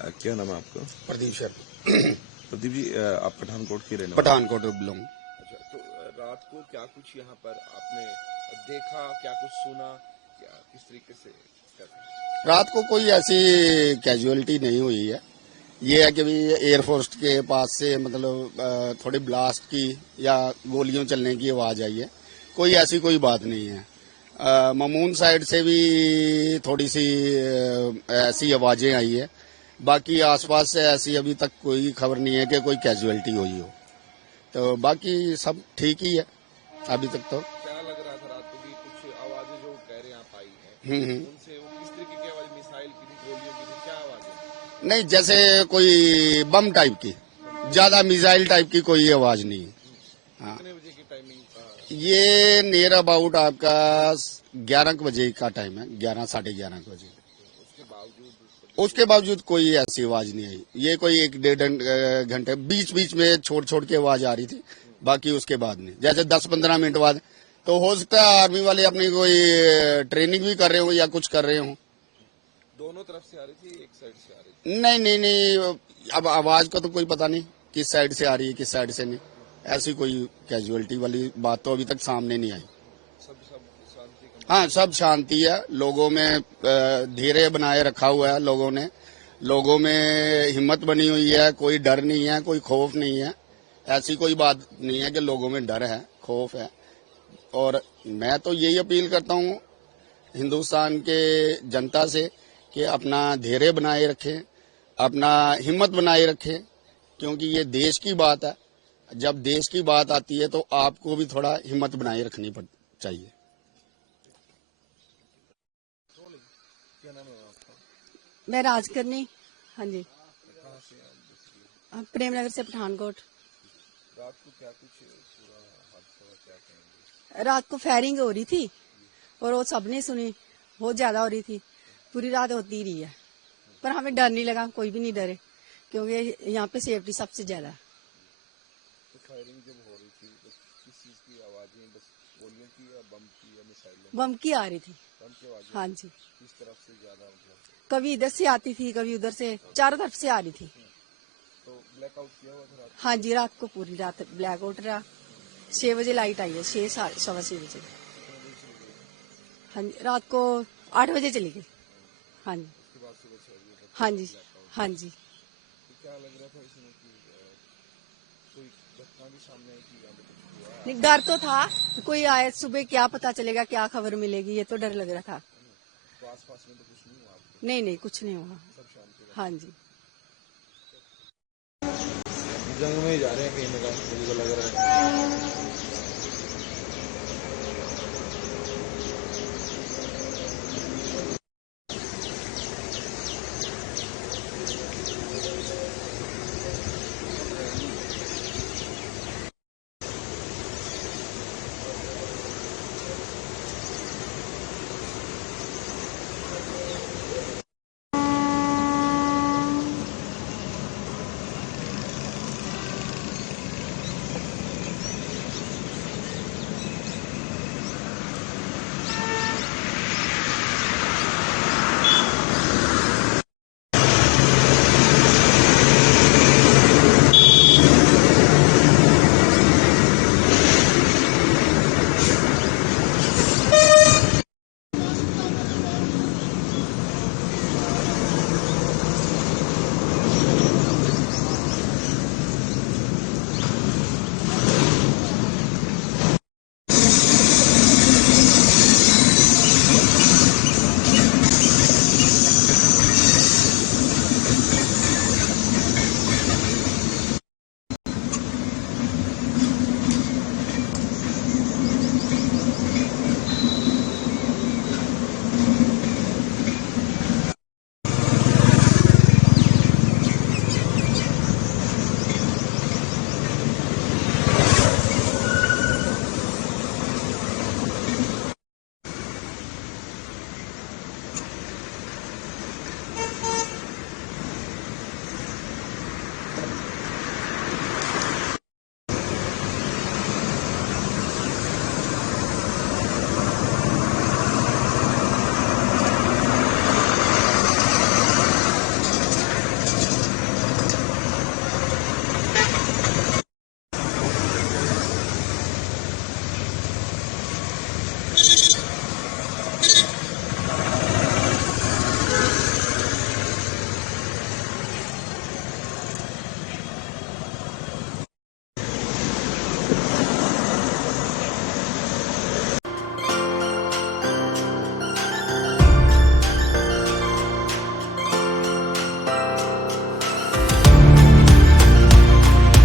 क्या नाम है आपका? प्रदीप सर। प्रदीप जी, आप पठानकोट के रहने वाले? पठानकोट बिलोंग। अच्छा, तो रात को क्या कुछ यहाँ पर आपने देखा, क्या कुछ सुना, क्या किस तरीके से कर? रात को कोई ऐसी कैजुअलिटी नहीं हुई है। ये है कि भी एयरफोर्स के पास से मतलब थोड़ी ब्लास्ट की या गोलियों चलने की आवाज आई है। कोई ऐसी कोई बात नहीं है। ममून साइड से भी थोड़ी सी ऐसी आवाजें आई है। बाकी आसपास से ऐसी अभी तक कोई खबर नहीं है कि कोई कैजुअलिटी हुई हो। तो बाकी सब ठीक ही है अभी तक तो। क्या लग रहा था रात को भी कुछ आवाजें जो कह रहे हैं आप आई हैं, उनसे वो किस तरीके की आवाज, मिसाइल की थी, गोलियों की थी, क्या आवाज? नहीं, जैसे कोई बम टाइप की, ज्यादा मिसाइल टाइप की कोई आवाज नहीं है। हाँ, कितने बजे की टाइमिंग का? ये नियर अबाउट आपका 11 बजे का टाइम है, 11 साढ़े 11 बजे। उसके बावजूद कोई ऐसी आवाज नहीं आई। ये कोई 1-1.5 घंटे बीच बीच में छोड़ छोड़ के आवाज आ रही थी, बाकी उसके बाद नहीं। जैसे 10-15 मिनट बाद तो हो सकता है आर्मी वाले अपनी कोई ट्रेनिंग भी कर रहे हो या कुछ कर रहे हो। दोनों तरफ से आ रही थी, एक साइड से आ रही थी? नहीं नहीं नहीं, अब आवाज का तो कोई पता नहीं किस साइड से आ रही है किस साइड से नहीं। ऐसी कोई कैजुअलिटी वाली बात तो अभी तक सामने नहीं आई। सब शांति का? हाँ, सब शांति है। लोगों में धैर्य बनाए रखा हुआ है। लोगों में हिम्मत बनी हुई है। कोई डर नहीं है, कोई खौफ नहीं है। ऐसी कोई बात नहीं है कि लोगों में डर है, खौफ है। और मैं तो यही अपील करता हूँ हिंदुस्तान के जनता से कि अपना धैर्य बनाए रखें, अपना हिम्मत बनाए रखें, क्योंकि ये देश की बात है। जब देश की बात आती है तो आपको भी थोड़ा हिम्मत बनाए रखनी चाहिए। क्या नाम है आपका? मैं राजकर्णी। हाँ जी, कहाँ से आप? प्रेमनगर से पठानकोट। रात को क्या कुछ पूरा हादसा हुआ, क्या कहेंगे? रात को फायरिंग हो रही थी और वो सबने सुनी, बहुत ज्यादा हो रही थी। पूरी रात होती रही है, पर हमें डर नहीं लगा, कोई भी नहीं डरे, क्योंकि यहाँ पे सेफ्टी सबसे ज्यादा है। तो फायरिंग जब हो रही थी बस किस चीज की आवाजें, बस गोलियों की या बम की या मिसाइलों? बम की आ रही थी। बम की आवाजें? हाँ जी, किस तरफ से ज्यादा मतलब? कभी इधर से आती थी, कभी उधर से, चारों तरफ से आ रही थी। तो ब्लैकआउट किया हुआ था रात? हाँ जी, रात को पूरी रात ब्लैक आउट रहा। 6 बजे लाइट आई है, 6-6:15 बजे। हाँ जी, रात को 8 बजे चली गई। हाँ जी, उसके बाद सुबह 6 बजे तक हाँ जी, blackout। हाँ जी। तो क्या लग रहा था इसमें कि कोई घटना भी सामने आई थी, यहाँ पे कुछ हुआ है? नहीं, डर तो था, कोई आए सुबह, क्या पता चलेगा, क्या खबर मिलेगी, ये तो डर लग रहा था। तो आसपास में तो कुछ नहीं हुआ आपको? नहीं नहीं, कुछ नहीं हुआ। सब शांति रहा? हाँ जी, जंग में ही जा रहे हैं कहीं ना कहीं, मुझे तो लग रहा है।